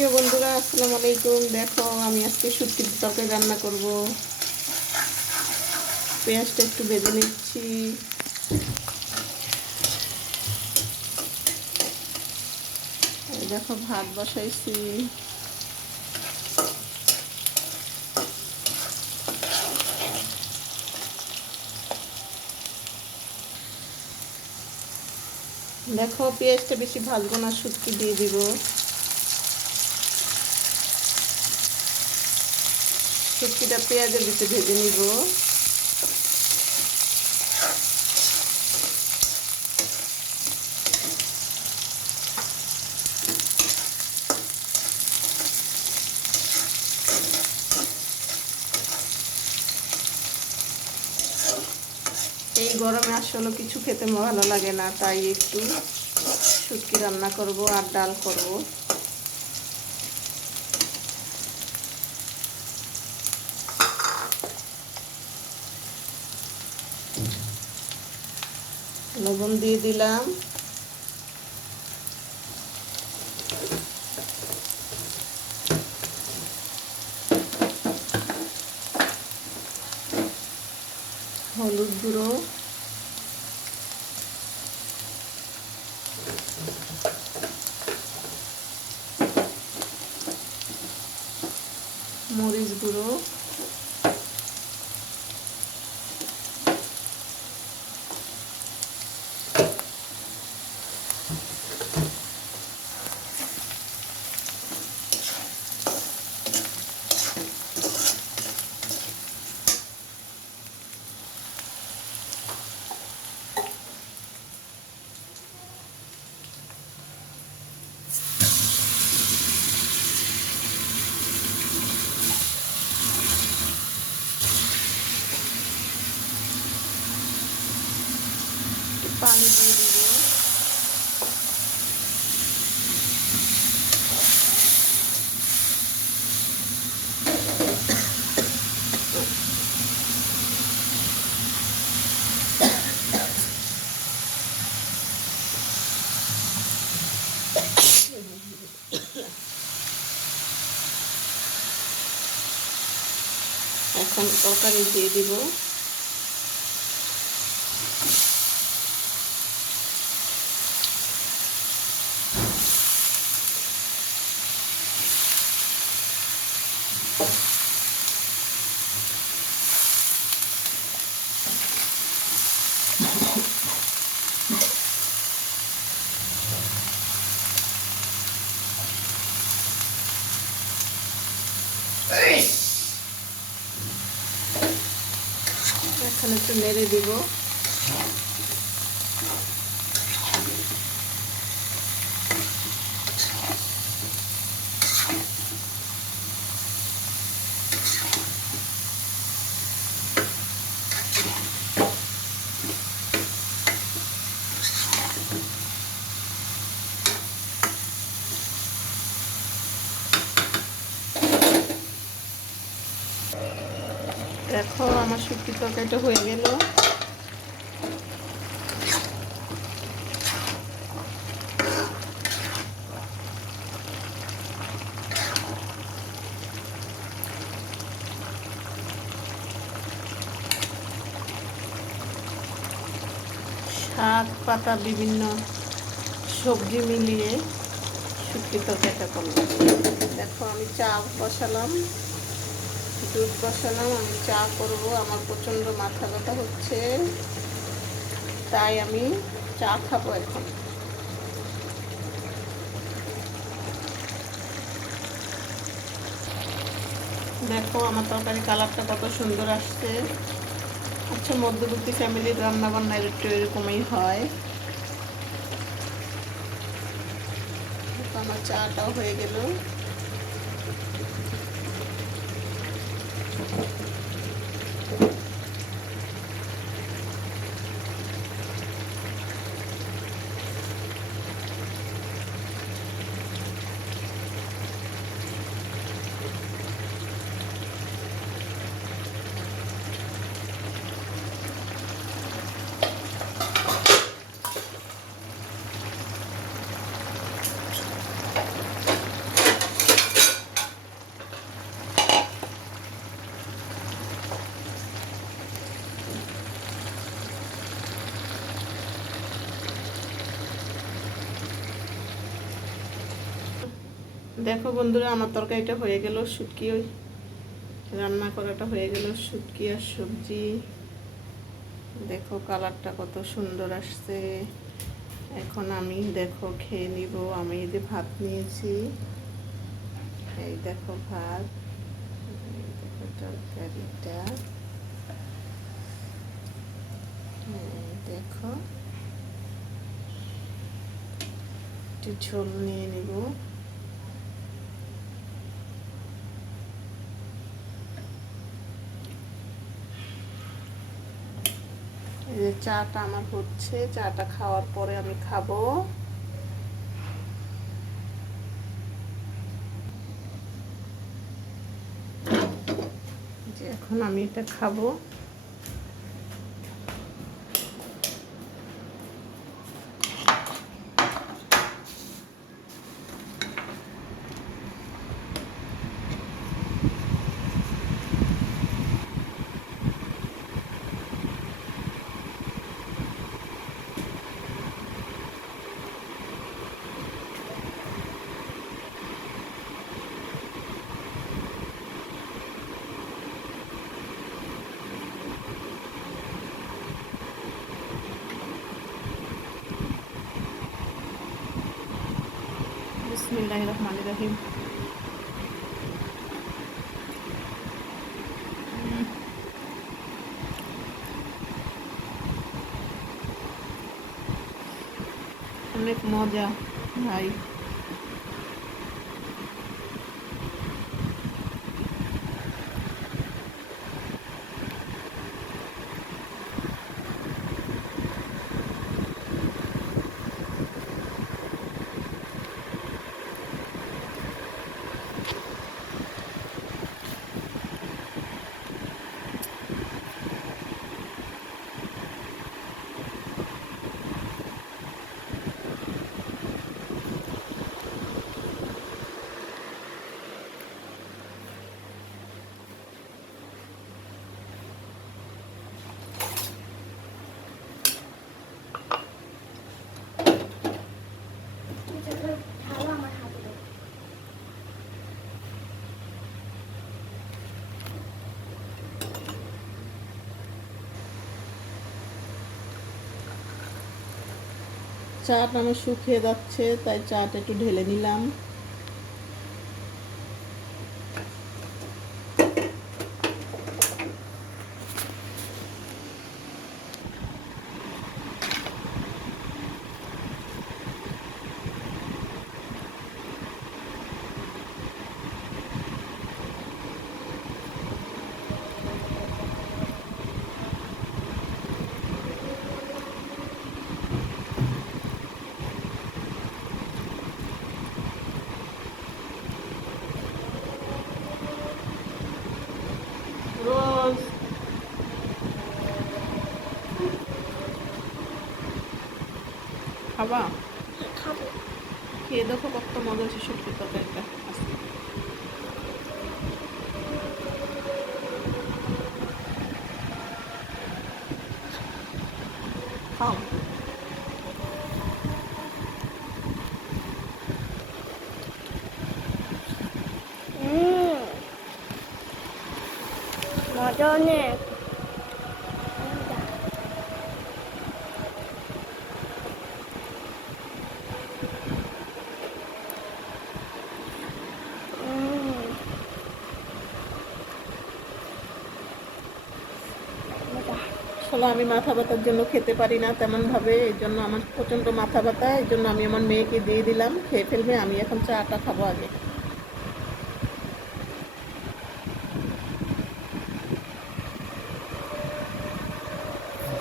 প্রিয় বন্ধুরা, আসসালামু আলাইকুম। দেখো, আমি আজকে শুটকির তরকারি রান্না করব। পেঁয়াজটা একটু ভেজে নিচ্ছি। এই দেখো, ভাত বসাইছি। দেখো, পেঁয়াজটা বেশি ভাজবো না, শুটকি দিয়ে দিব। শুটকিটা পেঁয়াজের ভিতরে ভেজে নিব। এই গরমে আসলে কিছু খেতে ভালো লাগে না, তাই একটু শুটকি রান্না করব আর ডাল করব। লবণ দিয়ে দিলাম। হলুদ গুঁড়ো, মরিচ গুঁড়ো, পানি দিয়ে দিব। এখন তরকারি দিয়ে দিব। এখন একটু নেড়ে দিব। দেখো, আমার শুটকির তরকারিটা হয়ে গেল। শাক পাতা বিভিন্ন সবজি মিলিয়ে শুটকির তরকারিটা করলাম। দেখো, আমি চা বসালাম, দুধ বসালাম। আমি চা করব। আমার প্রচণ্ড মাথা ব্যথা হচ্ছে, তাই আমি চা খাবো এখন। দেখো, আমার তরকারি কালারটা কত সুন্দর আসছে। আচ্ছা, মধ্যবিত্ত ফ্যামিলির রান্নাবান্না একটু এরকমই হয়। আমার চাটাও হয়ে গেল। দেখো বন্ধুরা, আমার তরকারিটা হয়ে গেল, শুটকি রান্না করাটা হয়ে গেল, শুটকি আর সবজি। দেখো কালারটা কত সুন্দর আসছে। এখন আমি দেখো খেয়ে নিব। আমি এই যে ভাত নিয়েছি, এই দেখো ভাত, এই দেখো তরকারিটা, দেখো একটু ঝোল নিয়ে নিব। এই যে চাটা আমার হচ্ছে, চাটা খাওয়ার পরে আমি খাবো। যে এখন আমি এটা খাবো। বিসমিল্লাহির রহমানির রহিম। অনেক মজা ভাই। চাটা আমার শুকিয়ে যাচ্ছে, তাই চাটা একটু ঢেলে নিলাম। রোজ খাবা? খাবো। খেয়ে দেখো কত মজা হচ্ছে শুটকির তরকারিটা। খাও। মজা অনেক। আসলে আমি মাথা ব্যথার জন্য খেতে পারি না তেমন ভাবে, এই জন্য আমার প্রচন্ড মাথা ব্যথা, এই জন্য আমি আমার মেয়েকে দিয়ে দিলাম, খেয়ে ফেলবে, আমি এখন চাটা খাবো আগে।